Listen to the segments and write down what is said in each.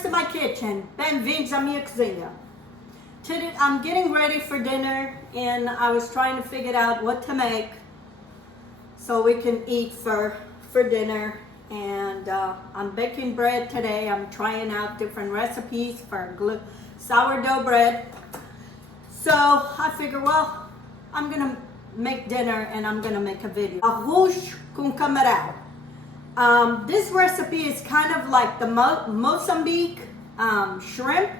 friends to my kitchen. Bem-vindos à minha cozinha. Today, I'm getting ready for dinner and I was trying to figure out what to make so we can eat for dinner. And I'm baking bread today. I'm trying out different recipes for sourdough bread. So I figure, well, I'm gonna make dinner and I'm gonna make a video. Arroz com camarão. This recipe is kind of like the Mozambique shrimp,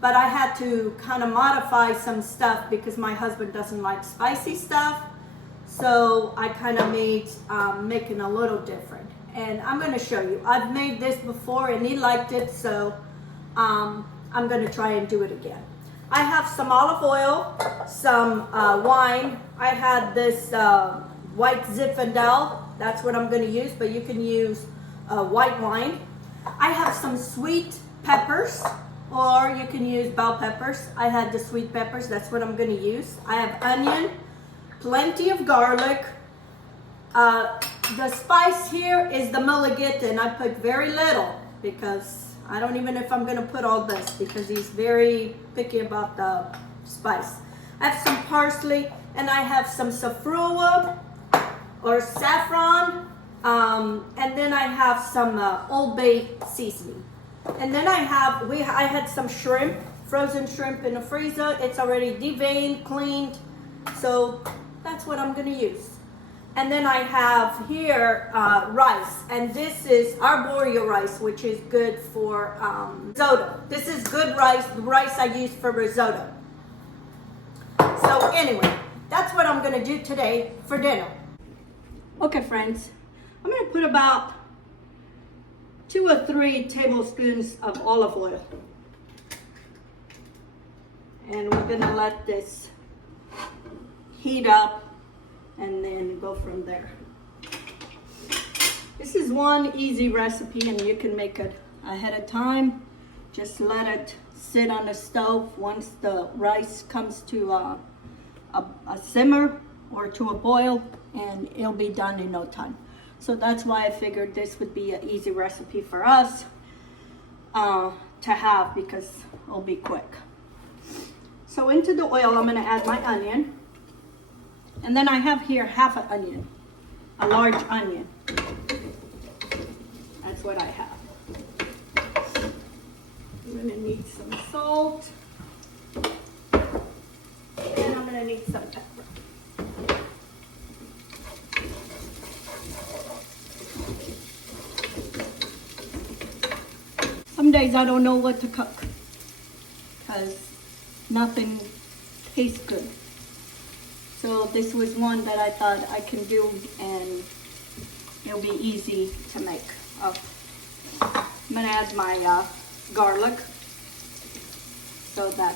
but I had to kind of modify some stuff because my husband doesn't like spicy stuff. So I kind of made making a little different. And I'm going to show you. I've made this before and he liked it, so I'm going to try and do it again. I have some olive oil, some wine. I had this white Zinfandel. That's what I'm going to use, but you can use white wine. I have some sweet peppers, or you can use bell peppers. I had the sweet peppers. That's what I'm going to use. I have onion, plenty of garlic. The spice here is the mulligit, and I put very little because I don't even know if I'm going to put all this because he's very picky about the spice. I have some parsley, and I have some saffroa or saffron, and then I have some Old Bay seasoning. And then I had some shrimp, frozen shrimp in the freezer. It's already deveined, cleaned, so that's what I'm going to use. And then I have here rice, and this is arborio rice, which is good for risotto. This is good rice, the rice I use for risotto. So anyway, that's what I'm going to do today for dinner. Okay, friends, I'm going to put about 2 or 3 tablespoons of olive oil. And we're going to let this heat up and then go from there. This is one easy recipe and you can make it ahead of time. Just let it sit on the stove. Once the rice comes to a simmer or to a boil, and it'll be done in no time. So that's why I figured this would be an easy recipe for us to have because it'll be quick. So into the oil, I'm going to add my onion. And then I have here half an onion, a large onion. That's what I have. I'm going to need some salt. And I'm going to need some pepper. Some days I don't know what to cook because nothing tastes good. So this was one that I thought I can do and it'll be easy to make. I'm gonna add my garlic so that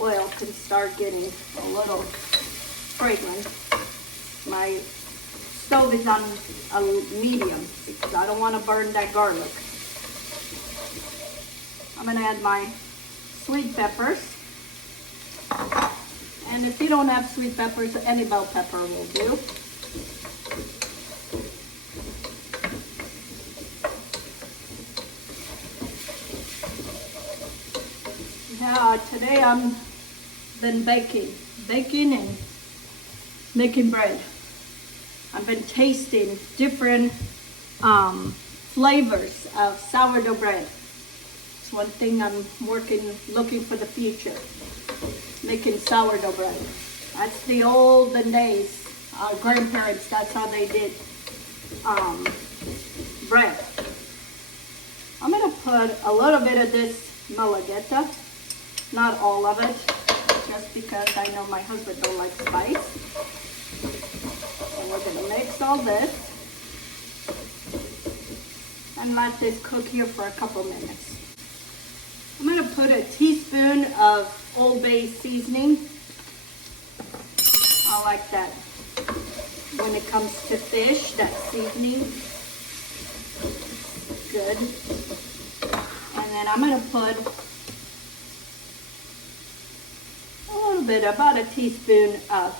oil can start getting a little fragrant. My stove is on a medium because I don't want to burn that garlic. I'm going to add my sweet peppers. And if you don't have sweet peppers, any bell pepper will do. Yeah, today I'm been baking and making bread. I've been tasting different flavors of sourdough bread. It's one thing I'm looking for the future, making sourdough bread. That's the olden days. Our grandparents, that's how they did bread. I'm going to put a little bit of this mulligeta, not all of it, just because I know my husband don't like spice. And we're going to mix all this and let this cook here for a couple minutes. I'm going to put a teaspoon of Old Bay seasoning. I like that when it comes to fish, that seasoning. Good. And then I'm going to put a little bit, about a teaspoon of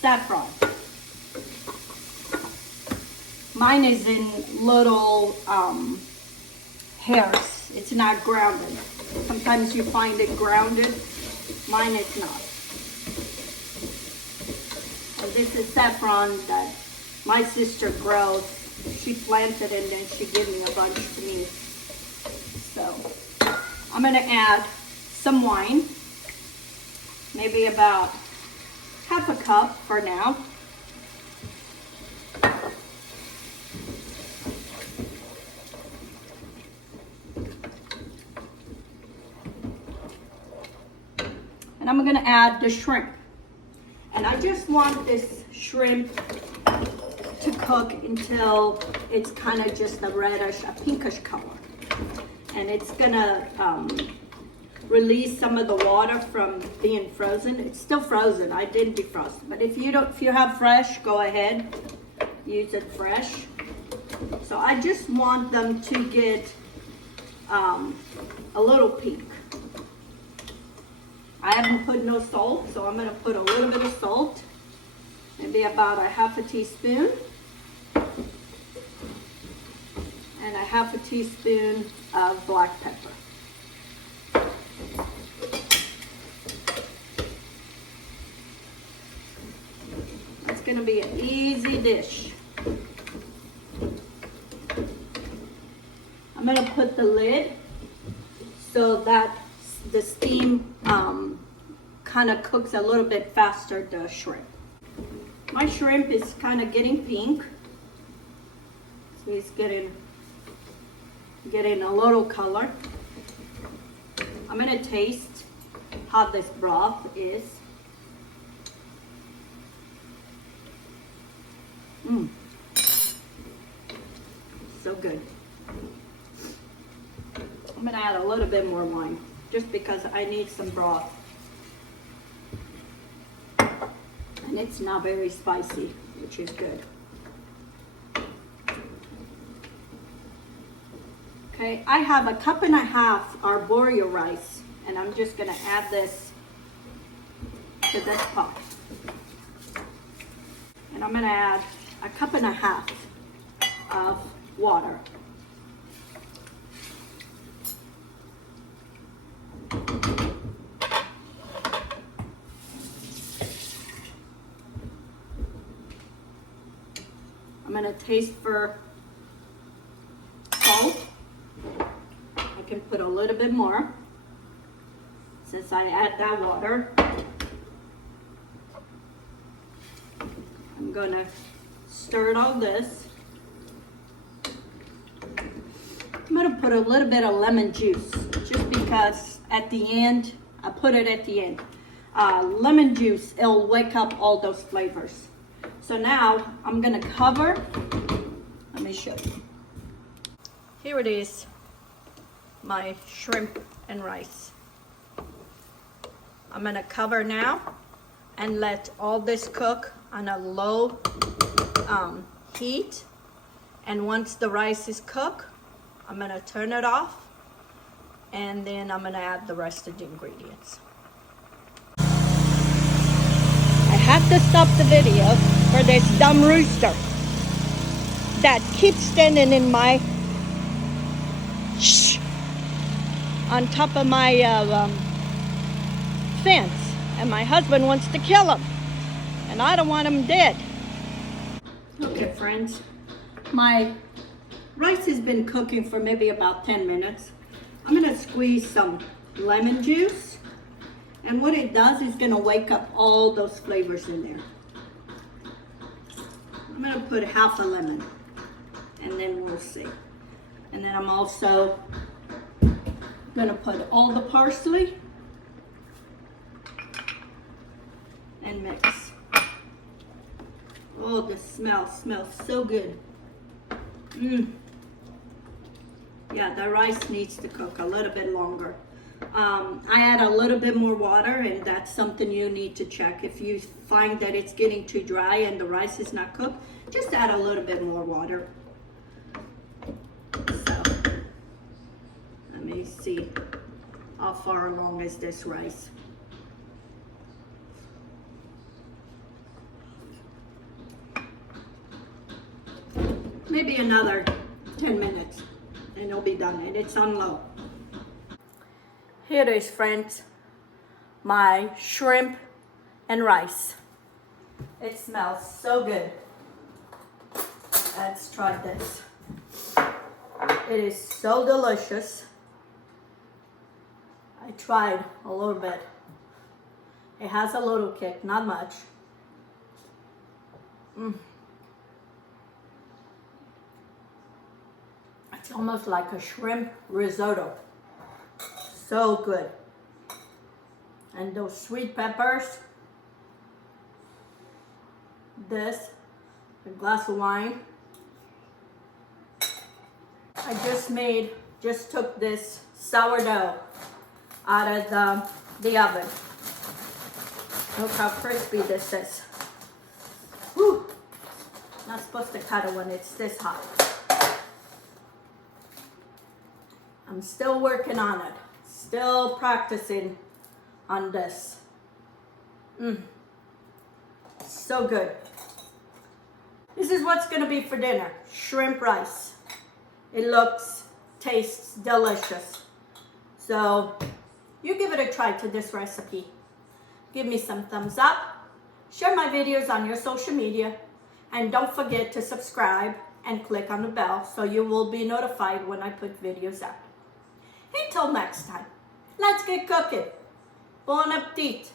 saffron. Mine is in little hairs. It's not grounded. Sometimes you find it grounded. Mine is not. And this is saffron that my sister grows. She planted and then she gave me a bunch to me. So I'm gonna add some wine, maybe about half a cup for now. And I'm gonna add the shrimp. And I just want this shrimp to cook until it's kind of just a reddish, a pinkish color. And it's gonna release some of the water from being frozen. It's still frozen, I didn't defrost. But if you have fresh, go ahead, use it fresh. So I just want them to get a little pink. I haven't put no salt, so I'm gonna put a little bit of salt, maybe about a half a teaspoon, and a half a teaspoon of black pepper. It's gonna be an easy dish. I'm gonna put the lid so that the steam kind of cooks a little bit faster, the shrimp. My shrimp is kind of getting pink. So it's getting a little color. I'm gonna taste how this broth is. So good. I'm gonna add a little bit more wine just because I need some broth. And it's not very spicy, which is good. Okay, I have a cup and a half arborio rice, and I'm just gonna add this to this pot. And I'm gonna add a cup and a half of water. I'm gonna taste for salt. I can put a little bit more since I add that water. I'm gonna stir all this. I'm gonna put a little bit of lemon juice just because at the end, I put it at the end. Lemon juice, it'll wake up all those flavors. So now I'm gonna cover. Let me show you. Here it is, my shrimp and rice. I'm gonna cover now and let all this cook on a low heat. And once the rice is cooked, I'm gonna turn it off and then I'm gonna add the rest of the ingredients. I had to stop the video for this dumb rooster that keeps standing in my on top of my fence, and my husband wants to kill him, and I don't want him dead. Okay, friends, my rice has been cooking for maybe about 10 minutes. I'm gonna squeeze some lemon juice, and what it does is gonna wake up all those flavors in there. I'm gonna put half a lemon, and then we'll see. And then I'm also gonna put all the parsley and mix. Oh, the smell smells so good. Yeah, the rice needs to cook a little bit longer. I add a little bit more water, and that's something you need to check. If you find that it's getting too dry and the rice is not cooked, just add a little bit more water. So, let me see how far along is this rice. Maybe another 10 minutes and it'll be done, and it's on low. Here it is, friends, my shrimp and rice. It smells so good. Let's try this. It is so delicious. I tried a little bit. It has a little kick, not much. It's almost like a shrimp risotto. So good. And those sweet peppers. This, a glass of wine. I just took this sourdough out of the oven. Look how crispy this is. Whew. Not supposed to cut it when it's this hot. I'm still working on it. Still practicing on this. So good. This is what's gonna be for dinner. Shrimp rice. It tastes delicious. So you give it a try to this recipe. Give me some thumbs up. Share my videos on your social media. And don't forget to subscribe and click on the bell so you will be notified when I put videos out. Until next time, let's get cooking. Bon appetit.